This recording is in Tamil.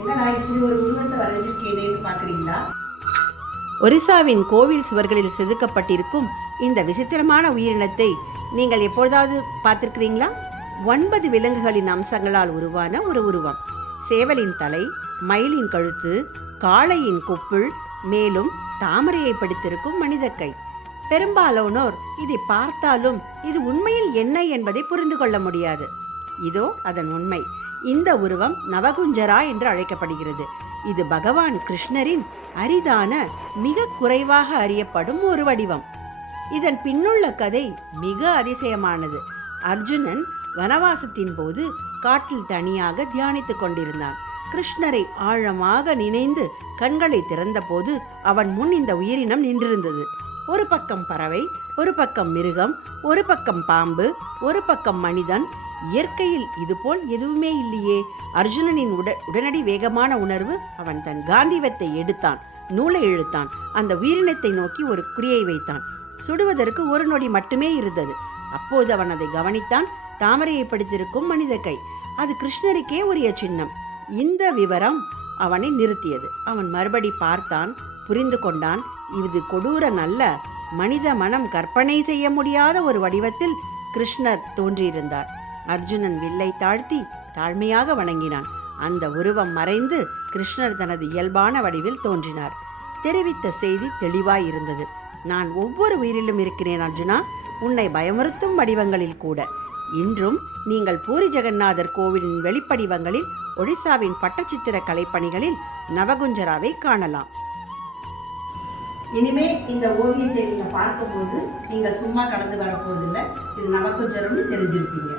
என்னடா இப்படி ஒரு உருவத்தை வரைஞ்சிருக்கேனேன்னு பார்க்குறீங்களா? ஒரிசாவின் கோவில் சுவர்களில் செதுக்கப்பட்டிருக்கும் இந்த விசித்திரமான உயிரினத்தை நீங்கள் எப்பொழுதாவது பார்த்திருக்கிறீங்களா? 9 விலங்குகளின் அம்சங்களால் உருவான ஒரு உருவம். சேவலின் தலை, மயிலின் கழுத்து, காளையின் கொப்புள், மேலும் தாமரையை படித்திருக்கும் மனித கை. பெரும்பாலானோர் இதை பார்த்தாலும் இது உண்மையில் என்ன என்பதை புரிந்து கொள்ள முடியாது. இதோ அதன் உண்மை. இந்த உருவம் நவகுஞ்சரா என்று அழைக்கப்படுகிறது. இது பகவான் கிருஷ்ணரின் அரிதான, மிக குறைவாக அறியப்படும் ஒரு வடிவம். இதன் பின்னுள்ள கதை மிக அதிசயமானது. அர்ஜுனன் வனவாசத்தின் போது காட்டில் தனியாக தியானித்துக் கொண்டிருந்தான். கிருஷ்ணரை ஆழமாக நினைந்து கண்களை திறந்தபோது அவன் முன் இந்த உயிரினம் நின்றிருந்தது. ஒரு பக்கம் பறவை, ஒரு பக்கம் மிருகம், ஒரு பக்கம் பாம்பு, ஒரு பக்கம் மனிதன். இயற்கையில் இதுபோல் எதுவுமே இல்லையே. அர்ஜுனனின் உடனடி வேகமான உணர்வு. அவன் தன் காந்திவத்தை எடுத்தான், நூலை இழுத்தான், அந்த உயிரினத்தை நோக்கி ஒரு குறியை வைத்தான். சுடுவதற்கு ஒரு நொடி மட்டுமே இருந்தது. அப்போது அவன் அதை கவனித்தான். தாமரையை படித்திருக்கும் மனித கை. அது கிருஷ்ணருக்கே உரிய சின்னம். இந்த விவரம் அவனை நிறுத்தியது. அவன் மறுபடி பார்த்தான், புரிந்து கொண்டான். இது கொடூரன் அல்ல. மனித மனம் கற்பனை செய்ய முடியாத ஒரு வடிவத்தில் கிருஷ்ணர் தோன்றியிருந்தார். அர்ஜுனன் வில்லை தாழ்த்தி தாழ்மையாக வணங்கினான். அந்த உருவம் மறைந்து கிருஷ்ணர் தனது இயல்பான வடிவில் தோன்றினார். தெரிவித்த செய்தி தெளிவாயிருந்தது. நான் ஒவ்வொரு உயிரிலும் இருக்கிறேன் அர்ஜுனா, உன்னை பயமுறுத்தும் வடிவங்களில் கூட. இன்றும் நீங்கள் பூரி ஜெகநாதர் கோவிலின் வெளிப்படிவங்களில், ஒடிசாவின் பட்டச்சித்திர கலைப்பணிகளில் நவகுஞ்சராவை காணலாம். இனிமே இந்த ஓவியத்தை நீங்கள் பார்க்கும்போது நீங்கள் சும்மா கடந்து வரப்போவதில்லை. இது நவகுஞ்சரம்னு தெரிஞ்சிருப்பீங்க.